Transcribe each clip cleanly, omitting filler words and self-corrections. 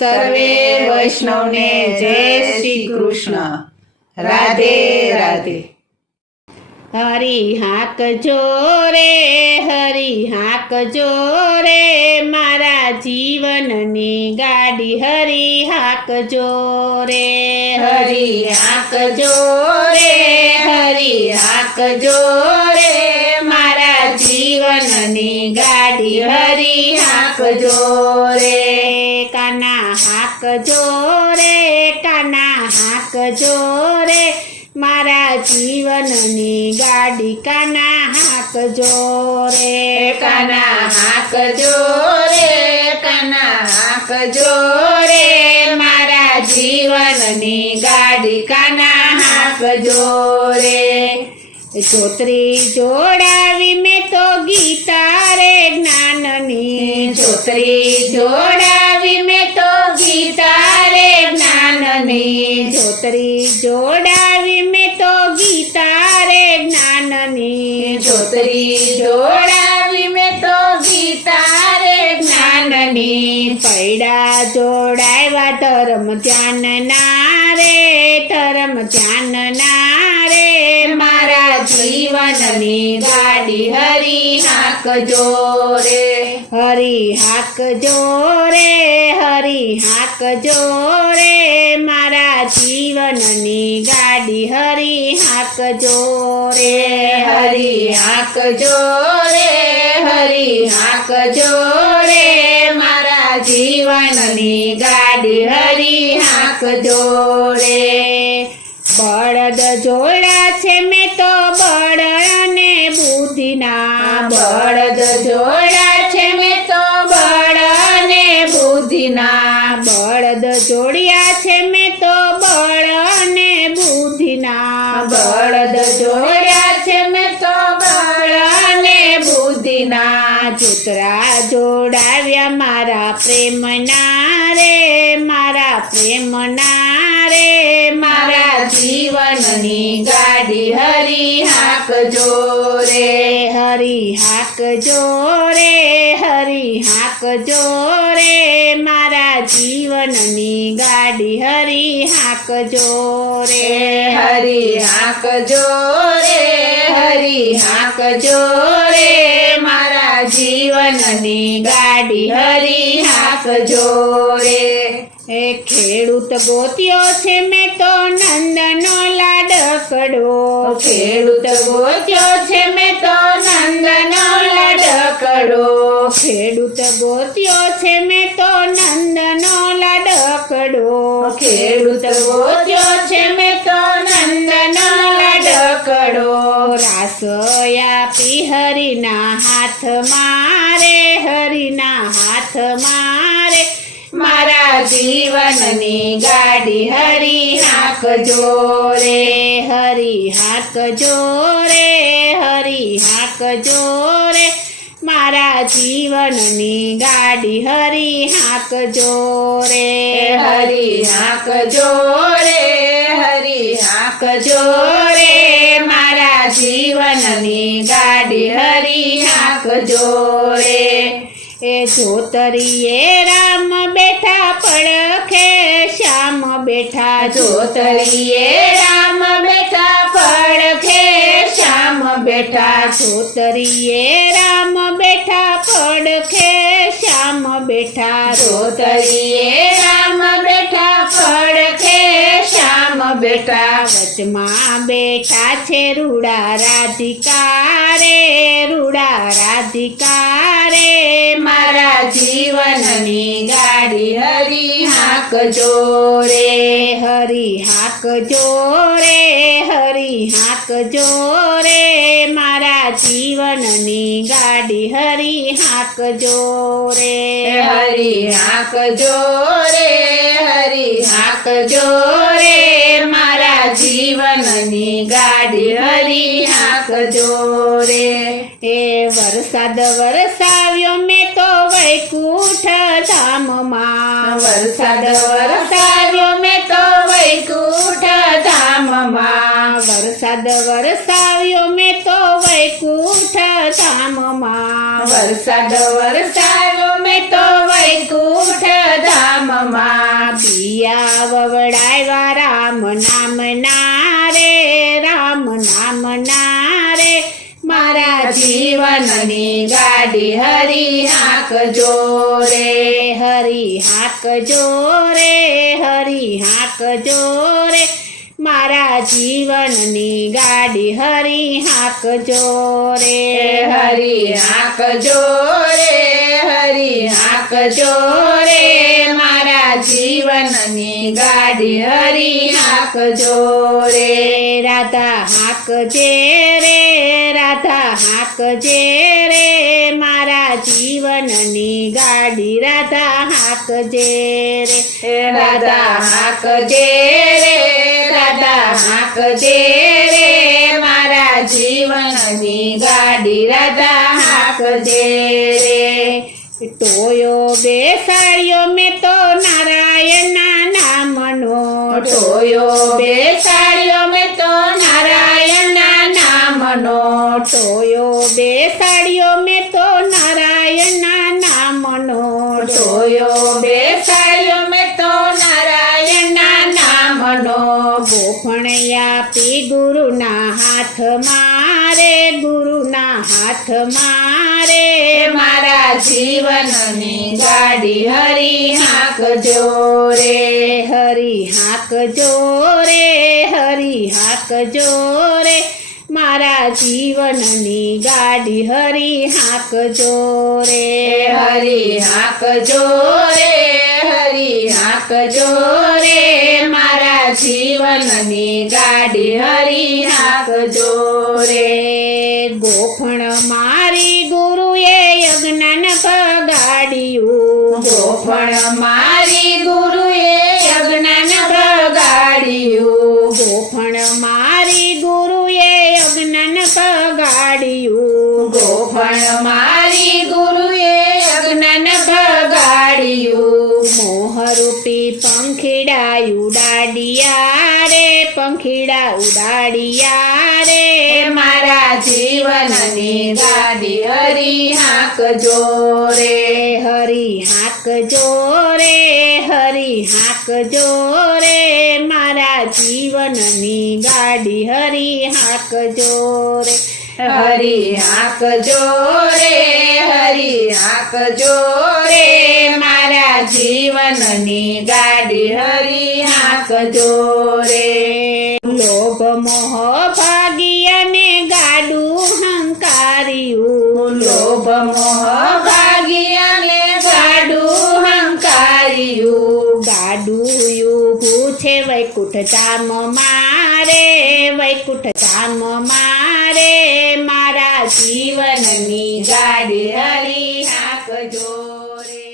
સર્વે વૈષ્ણવને જય શ્રી કૃષ્ણ. રાધે રાધે. હરી હાંકજો રે, હરી હાંકજો રે, મારા જીવનની ગાડી હરી હાંકજો રે. હરી હાંકજો રે, હરી હાંકજો રે, મારા જીવનની ગાડી હરી હાંકજો રે. કાના હાંકજો રે, કાના હાંકજો રે, મારા જીવનની ગાડી કાના હાંકજો રે. કાના હાંકજો રે, કાના હાંકજો રે, મારા જીવનની ગાડી કાના હાંકજો રે. છોતરી જોડાવી મેં તો ગીતા રે જ્ઞાનની, છોતરી જોડાવી મેં તો ગીતા રે જ્ઞાનની, છોતરી જોડાવી મેં તો ગીતા રે જ્ઞાનની, છોતરી જોડાવી મેં તો ગીતા રે જ્ઞાનની. પૈડા જોડાવ્યા ધર્મ ધ્યાનના રે, ધર્મ ધ્યાનના રે, મારા જીવનની ગાડી હરી હાંકજો રે. હરી હાંકજો રે, હરી હાંકજો રે, મારા જીવનની ગાડી હરી હાંકજો રે. હરી હાંકજો રે, હરી હાંકજો રે, મારા જીવનની ગાડી હરી હાંકજો રે. બળદ જોડા છે મેં તો બળ અને બુદ્ધિના, બળદ જોડા છે મેં તો બળ અને બુદ્ધિના, બળદ જોડ્યા છે મેં તો બળ અને બુદ્ધિના, બળદ જોડ્યા છે મેં તો બળ અને બુદ્ધિના. ચૂતરા જોડાવ્યા મારા પ્રેમના રે, મારા પ્રેમના રે, મારા જીવનની ગાડી હરી હાંકજો રે. હરી હાંકજો રે, હરી હાંકજો રે, મારા જીવનની ગાડી હરી હાંકજો રે. હરી હાંકજો રે, હરી હાંકજો રે, મારા જીવનની ગાડી હરી હાંકજો રે. એ ખેડૂત ગોત્યો છે મેં તો નંદનો લાડકડો, ખેડૂત ગોત્યો છે મેં તો નંદનો લાડકડો, ખેડૂત ગોત્યો છે મેં તો નંદનો લાડકડો, ખેડૂત ગોત્યો છે મેં તો નંદનો લાડકડો. રાસયા પી હરીના હાથ મારે, હરીના હાથ મારે, મારા જીવનની ગાડી હરી હાંકજો રે. હરી હાંકજો રે, હરી હાંકજો રે, મારા જીવનની ગાડી હરી હાંકજો રે. હરી હાંકજો રે, હરી હાંકજો રે, મારા જીવનની ગાડી હરી હાંકજો રે. એ જોતરીએ રામ બેઠા પડખે, શ્યામ બેઠા જોતરીએ રામ બેઠા પડખે, શ્યામ બેઠા, જોતરીએ રામ બેઠા પડખે, શ્યામ બેઠા, જોતરીએ રામ બેઠા પડખે, શ્યામ બેઠા. વચમાં બેઠા છે રૂડા રાધિકા રે, રૂડા રાધિકા રે, મારા જીવનની ગાડી હરી હાંકજો રે. હરી હાંકજો રે, હરી હાંકજો રે, મારા જીવનની ગાડી હરી હાંકજો રે. હરી હાંકજો રે, હરી હાંકજો રે, મારા જીવનની ગાડી હરી હાંકજો રે. એ વરસાદ વરસાવ્યો મેં તો વૈકુંઠ ધામમાં, વરસાદ વરસાવ્યો મેં તો વૈકુંઠ ધામમાં, વરસાદ વરસાવ્યો મેં તો વૈકુંઠ ધામમાં, વરસાદ વરસાવ્યો મેં તો વૈકુંઠ ધામમાં. વૈયા વવડાવ્યા રામ નામ ના રે, રામ નામ ના રે. મારા જીવનની ગાડી હરી હાંકજો રે. હરી હાંકજો રે, હરી હાંકજો રે. મારા જીવનની ગાડી હરી હાંકજો રે. હરી હાંકજો રે, હરી હાંકજો રે. મારા જીવનની ગાડી હરી હાંકજો રે. રાધા હાંકજે રે, રાધા હાંકજે રે. મારા જીવનની ગાડી રાધા હાંકજે રે. રાધા હાંકજે રે, રાધા હાંકજે રે. મારા જીવનની ગાડી રાધા હાંકજે રે. ટોયો બેસાડ્યો મેં તો નારાયણના નામનો, ટોયો બેસાડ્યો મેં તો નારાયણના નામનો. ટોયો બેસાડ્યો મેં તો નારાયણના નામનો. ટોયો બેસાડ્યો મેં તો નારાયણના નામનો. ગોફણિયા પી ગુરુના હાથમાં રે, ગુરુના હાથમાં રે. મારા જીવનની ગાડી હરી હાંકજો રે. હરી હાંકજો રે, હરી હાંકજો રે. મારા જીવનની ગાડી હરી હાંકજો રે. હરી હાંકજો રે, હરી હાંકજો રે. મારા જીવનની ગાડી હરી હાંકજો રે. ગોફણ મારી ગુરુએ અજ્ઞાન ભગાડ્યું, ગોફણ મારી ગુરુએ અજ્ઞાન ભગાડ્યું. ગોફણ મારી ગુરુએ અજ્ઞાન ભગાડ્યું. ગોફણ મારી ગુરુએ અજ્ઞાન ભગાડ્યું. મોહરૂપી પંખીડા ઉડાડિયા રે, પંખીડા ઉડાડિયા રે. મારા જીવનની ગાડી હરી હાંકજો રે. હરી હાંકજો રે, હરી હાંકજો રે. મારા જીવનની ગાડી હરી હાંકજો રે. હરી હાંકજો રે, હરી હાંકજો રે. મારા જીવનની ગાડી હરી હાંકજો રે. લોભ મોહ ભાગ્યને ગાડું હંકાર્યું, લોભ મોહ ભાગ્યને ગાડું હંકાર્યું. ગાડું ઊભું છે વૈકુંઠ ધામ મારે, વૈકુંઠ ધામ મારે. મારા જીવનની ગાડી હરી હાંકજો રે.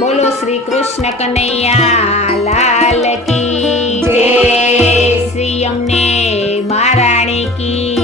બોલો શ્રી કૃષ્ણ કનૈયા લાલ કી જય. શ્રી અમને મહારાણી કી